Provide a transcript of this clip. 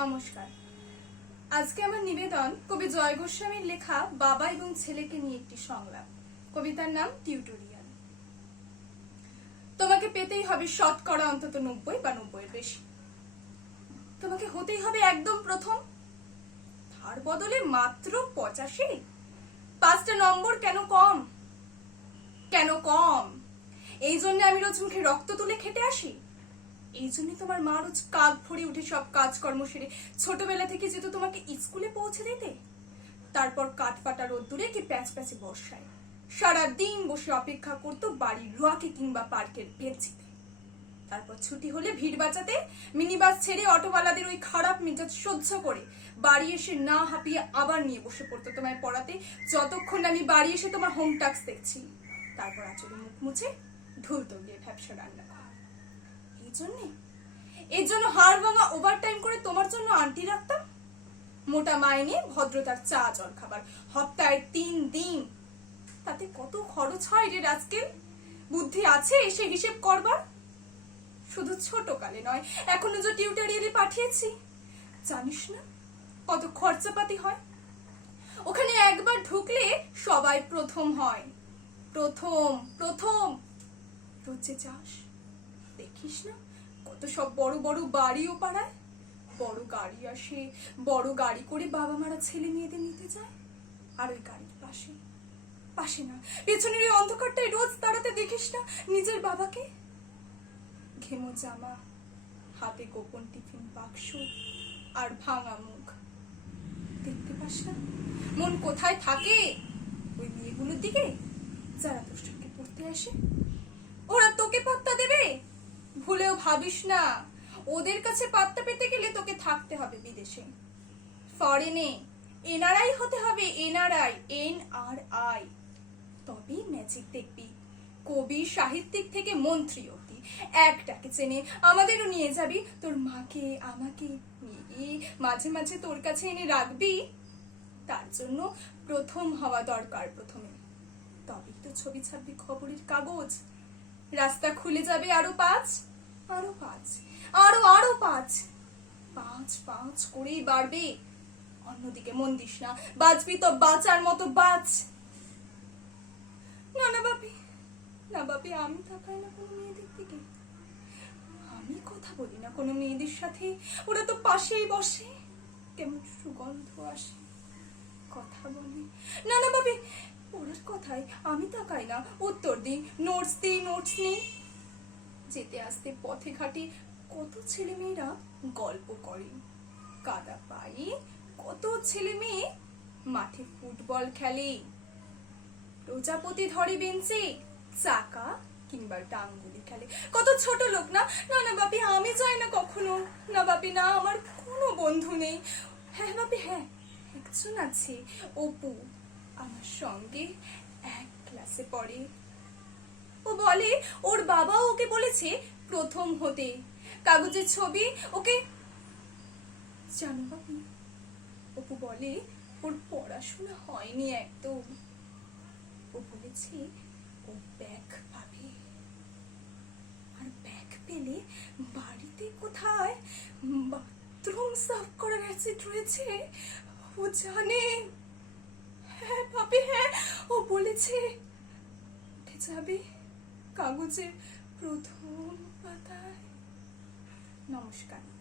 নমস্কার। আজকে আমার নিবেদন কবি জয় গোস্বামীর লেখা বাবা এবং ছেলেকে নিয়ে একটি সংলাপ। কবিতার নাম টিউটোরিয়াল। তোমাকে পেতেই হবে শতকরা অন্তত নব্বই বা নব্বইয়ের বেশি। তোমাকে হতেই হবে একদম প্রথম। তার বদলে মাত্র পঁচাশি? পাঁচটা নম্বর কেন কম? কেন কম? এই জন্য আমি রোজ মুখে রক্ত তুলে খেটে আসি। এই জন্যই তোমার মা রোজ কাক ভরে উঠে সব কাজকর্ম সেরে ছোটবেলা থেকে যেত তোমাকে স্কুলে পৌঁছে দিতে? তারপর কাঠ ফাটা রোদ্দুরে কি প্যাচ প্যাচে বর্ষায়। সারা দিন বসে অপেক্ষা করতো বাড়ির রোয়াকে কিংবা পার্কের বেঞ্চিতে। তারপর ছুটি হলে ভিড় বাঁচাতে মিনি বাস ছেড়ে অটোওয়ালাদের ওই খারাপ মেজাজ সহ্য করে বাড়ি এসে না হাঁপিয়ে আবার নিয়ে বসে পড়তো তোমায় পড়াতে, যতক্ষণ আমি বাড়ি এসে তোমার হোম টাস্ক দেখছি। তারপর আচলে মুখ মুছে ঢুল তো ভ্যাবসা রান্না জন্যে? এর জন্য হাড় ভাঙা ওভার করে তোমার জন্য আন্টি রাখতাম? মোটা মাইনে ভদ্রতার চা জল খাবার। হপ্তায় তিন দিন। তাতে কত খরচ হয় রে রাজকেল? বুদ্ধি আছে সে হিসেব করবার? শুধু ছোট কালে নয়, এখনও যে টিউটোরিয়ালে পাঠিয়েছি। জানিস না কত খরচাপাতি হয়? ওখানে একবার ঢুকলে সবাই প্রথম হয়। প্রথম প্রথম। রোজে যাস দেখিস না? কত সব বড় বড় বাড়িও পাড়ায়। বড় গাড়ি আসে, বড় গাড়ি করে বাবা মারা ছেলে মেয়েদের নিতে যায়। আর ওই গাড়ির পাশে পাশে না, পেছনের ওই অন্ধকারটায় রোজ দাঁড়াতে দেখিস না নিজের বাবাকে? ঘেমো জামা, হাতে গোপন টিফিন বাক্স আর ভাঙা মুখ। দেখতে পাস না? মন কোথায় থাকে? ওই মেয়েগুলোর দিকে যারা তোর পড়তে আসে, ওরা তোকে পাত্তা দেবে? ভুলেও ভাবিস না। ওদের কাছে পাত্তা পেতে গেলে তোকে থাকতে হবে বিদেশে। ফরেনে এনআরআই হতে হবে এনআরআই এন আর আই তবেই ম্যাজিক দেখবি। কবি, সাহিত্যিক থেকে মন্ত্রী অব্দি একটাকে চেনে আমাদেরও নিয়ে যাবি। তোর মাকে, আমাকে মাঝে মাঝে তোর কাছে এনে রাখবি। তার জন্য প্রথম হওয়া দরকার প্রথমে। তবেই তো ছবি ছাপবি খবরের কাগজ। রাস্তা খুলে যাবে আরও পাঁচ আরও পাঁচ, আরও আরও পাঁচ। পাঁচ পাঁচ করেই বাড়বে। অন্যদিকে মন দিস না। বাঁচবি তো বাঁচার মতো বাঁচ। না না, বাপি। না, বাপি, আমি তাকাই না কোনো মেয়েদের দিকে। আমি কথা বলি না কোনো মেয়েদের সাথে। ওরা তো পাশেই বসে। কেমন সুগন্ধ আসে। কথা বলে। না না, বাপি। ওরার কথায় আমি তাকাই না। উত্তর দিই নোটস দিই নোটস নিই যেতে আসতে পথে ঘাটে কত ছেলে মেয়েরা গল্প করে। কাদা পায়ে কত ছেলে মেয়ে মাঠে ফুটবল খেলে। প্রজাপতি ধরে বেঞ্চে, চাকা কিংবা ডাঙ্গুলি খেলে। কত ছোট লোক না? না না বাপি, আমি যাই না কখনো। না বাপি, না, আমার কোনো বন্ধু নেই। হ্যাঁ বাপি হ্যাঁ একজন আছে। অপু আমার সঙ্গে এক ক্লাসে পড়ে। ও বলে, ওর বাবা ওকে বলেছে প্রথম হতে। কাগজের ছবি ওকে জানো বাবু, অপু বলে, ওর পড়াশোনা হয়নি একদম। ও বলেছে, ও ব্যাগ পাবে। আর ব্যাগ পেলে বাড়িতে কোথায় বাথরুম সাফ করার অ্যাসিড রয়েছে? ও জানে। হ্যাঁ ভাবি হ্যাঁ ও বলেছে। উঠে যাবে কাগজের প্রথম পাতায়। নমস্কার।